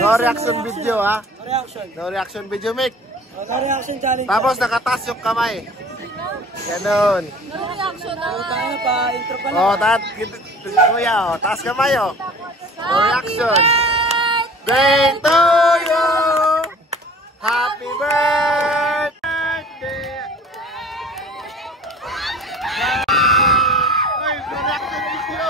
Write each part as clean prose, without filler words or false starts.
No reaction video, ha? No reaction. No reaction video, Mick. No reaction challenge. Tapos nakataas yung kamay. Ganon. No reaction na. Tayo pa, intro pa lang. Oh, kuya, oh, taas kamay, oh. No reaction. Day to you. Happy birthday. Ay, no reaction video.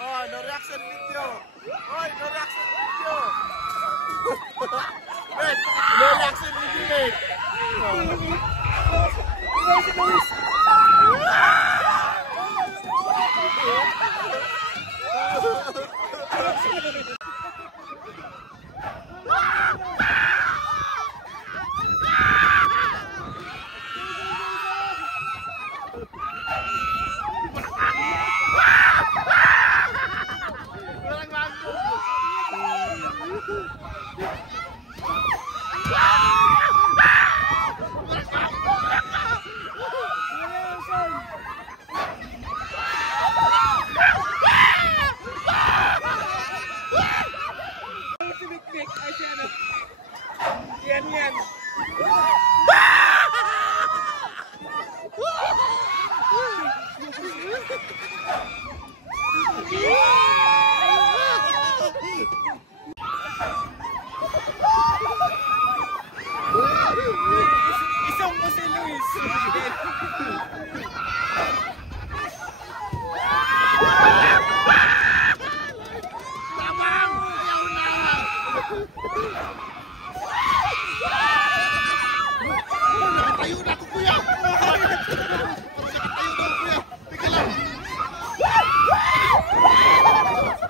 Oh, no reaction video. Oy, no reaction video. Wait, no reaction video, mate. Yan. Isang mo si Luis. Tabang! Nakatayo na ako, kuya! Nakatayo na ako, kuya! Teka lang!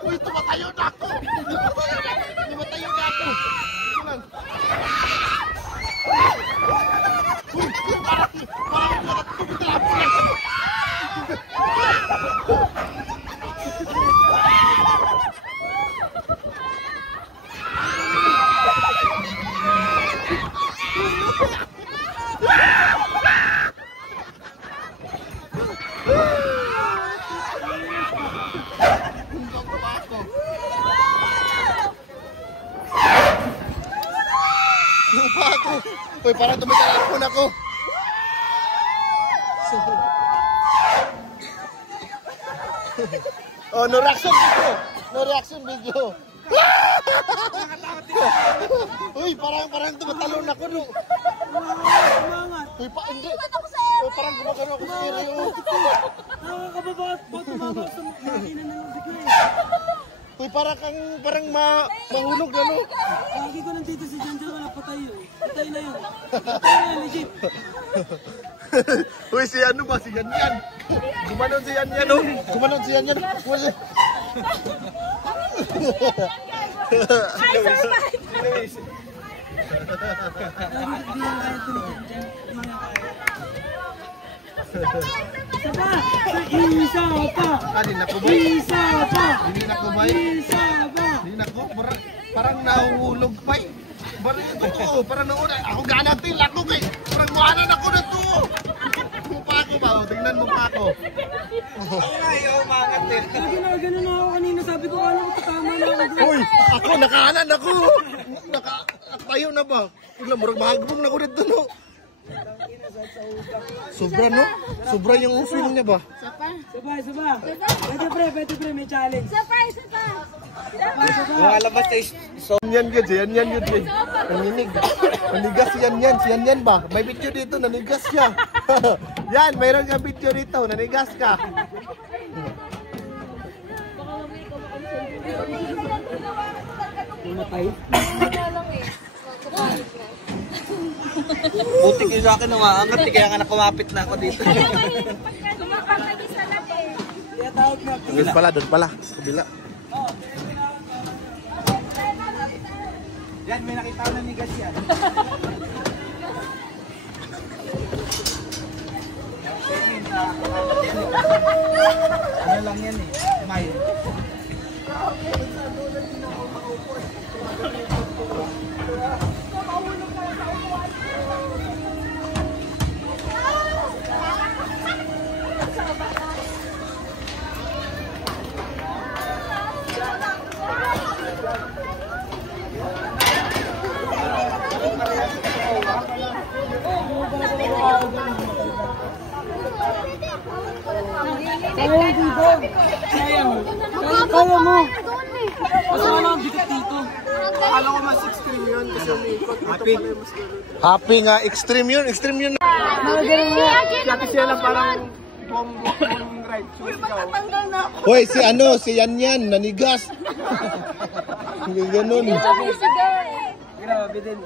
Uy, tumatayo na ako! Tumatayo na ako! Teka lang! Uy, parang tumatayo na ako! Lupa ako. Uy, parang tumitalapon ako. Oh, no reaction video. No reaction video. Uy, parang tumatalon ako, no. Uy, hindi. Uy, parang gumagano ako sa area. Nakakababaas po, tumabaas sa makina na lang bigla. Uy, parang mahulog na, no. Lagi ko nandito si Janjan, wala patay yun. Patay na yun. Patay na yun, legit. Uy, si ano ba? Si Yanyan. Gumanon si Yanyan, no. Gumanon si Yanyan. I survived! Isa pa! Hindi na ko ba? Isa pa! Hindi na ko ba? Isa pa! Hindi na ko. Parang nahuhulog pa eh. Parang nauna. Ako ganatil ako kay. Parang buhanan ako na to. Mukha ako ba? Tingnan mo pa ako. Ayaw, umangat eh. Ganun na ako kanina. Sabi ko, ano ko tatama na ako. Uy, ako nakahanan ako. Nakatayo na ba? Murag mahagrong na ko dito, no. Sobra, no? Sobra yung feel niya ba? Saba. Pwede pre, may challenge. Sapa! Lumalabas na Yan yun. Nanginig. Nanigas yan ba? May video dito, nanigas siya. Yan, mayroon kang video dito, nanigas ka. Pumatay. Butik yung sa akin nung aangat, kaya nga nakumapit na ako dito. Doon pala. Kabila. Yan, may nakita ko na nigas yan. Ano lang yan eh, may. Sayang dito. Sayang. Kaya mo. Mas wala ang bigat dito. Akala ko mas extreme yun kasi umiikot. Happy. Happy nga, extreme yun. Extreme yun. Dati siya lang parang bomb ride. Matatanggal na ako. Hoy, si ano, si Yan nanigas. Hindi ganun. Grabe din.